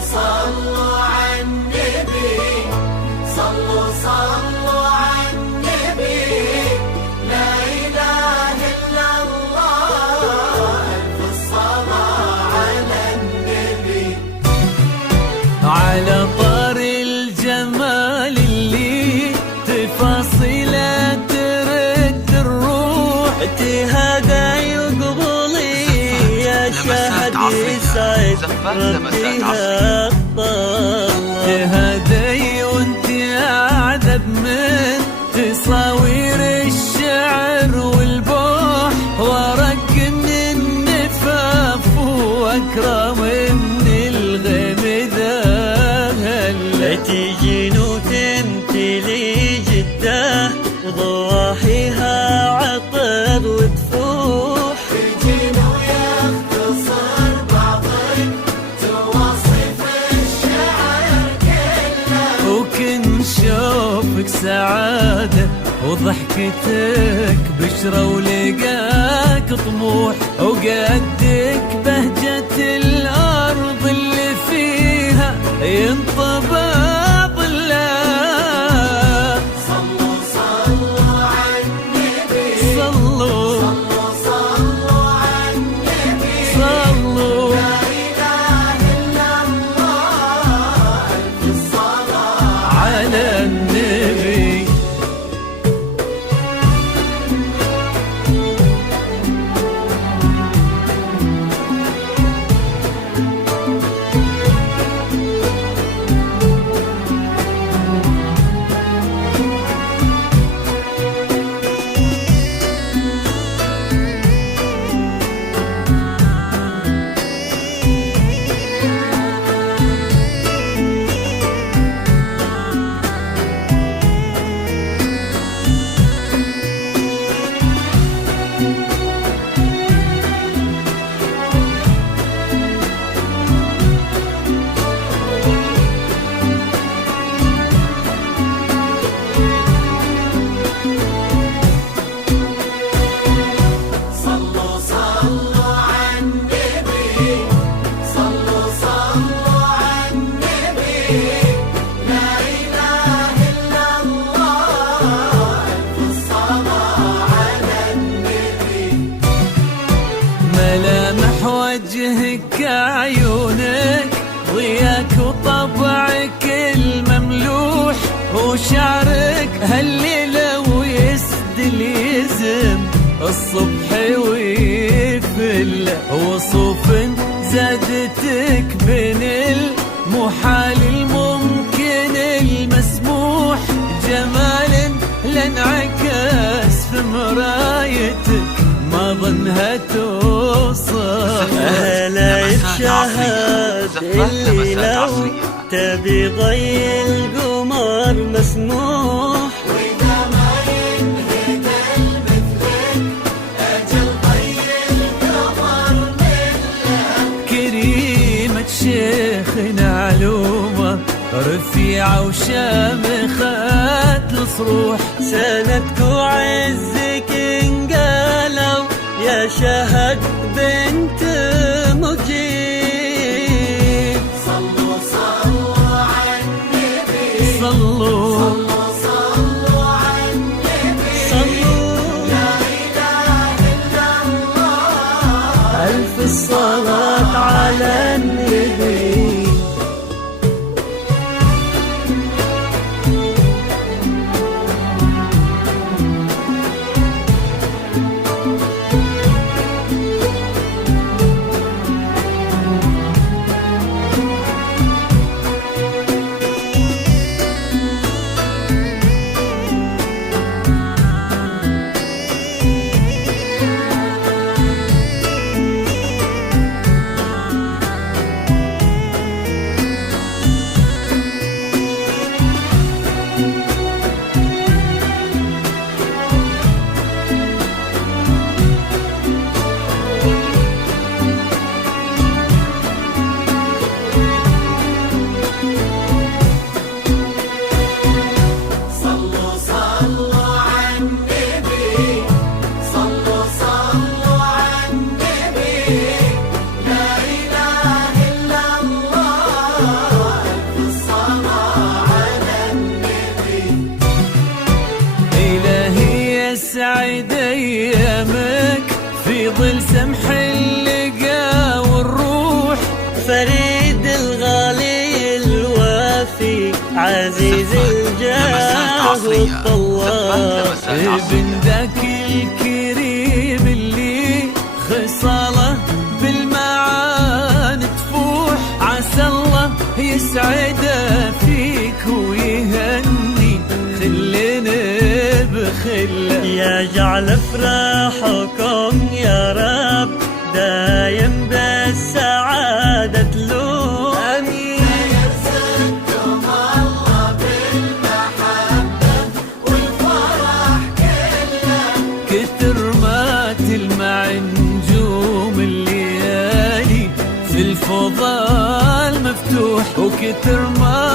صلوا على النبي، صلوا على النبي، لا إله إلا الله، ألف الصلاة على النبي. على طار الجمال اللي تفاصيله ترد الروح، تهدى يقبلي يا شهد يسعد ربيها الطال، تهدي وانت اعذب من تصاوير الشعر والبوح، ورق من النفاف واكرم من الغيم ذا تيجين وتمتلي جده وضواحيها عطر وتفوح، تجين ويختصر بعضك توصف الشعر كله، وكن شوفك سعادة وضحكتك بشرة ولقاك طموح، وقدك بهجة الأرض اللي فيها ينطبع ظلها. صلوا على النبي، صلوا على النبي، صلوا لا إله إلا الله، ألف الصلاة على النبي. صلوا على النبي، صلوا على النبي، لا إله إلا الله، ألف الصلاة على النبي. ملامح وجهك عيونك ضياك وطبعك المملوح، وشعرك هالليلة ويسدل يزم الصبح ويفل، وصوف زادتك بين المحال الممكن المسموح، جمال لانعكس في مرايتك ما ظنها توصف. هلا يتشهد اللي لو تبي ضي القمر مسموح، وإذا ما ينهد المثلك أجل ضي القمر منه. كريمة شيخنا علومة رفيعة وشامخة الصروح، سندك وعزك انقالوا يا شهد بنت مجيب. صلوا على النبي، صلوا صلوا على النبي، صلوا لا إله إلا الله، ألف الصلاة على النبي. الفريد الغالي الوافي عزيز الجاه والطوال. ابن ذاك الكريم اللي خصاله بالمعاني تفوح، عسى الله يسعده فيك ويهني خلنا بخله. يا جعل افراحكم يا رب دايم بالسعادة تلوم. امين. يرزقكم الله بالمحبة والفرح كله. كتر ما تلمع نجوم الليالي في الفضاء المفتوح، وكتر ما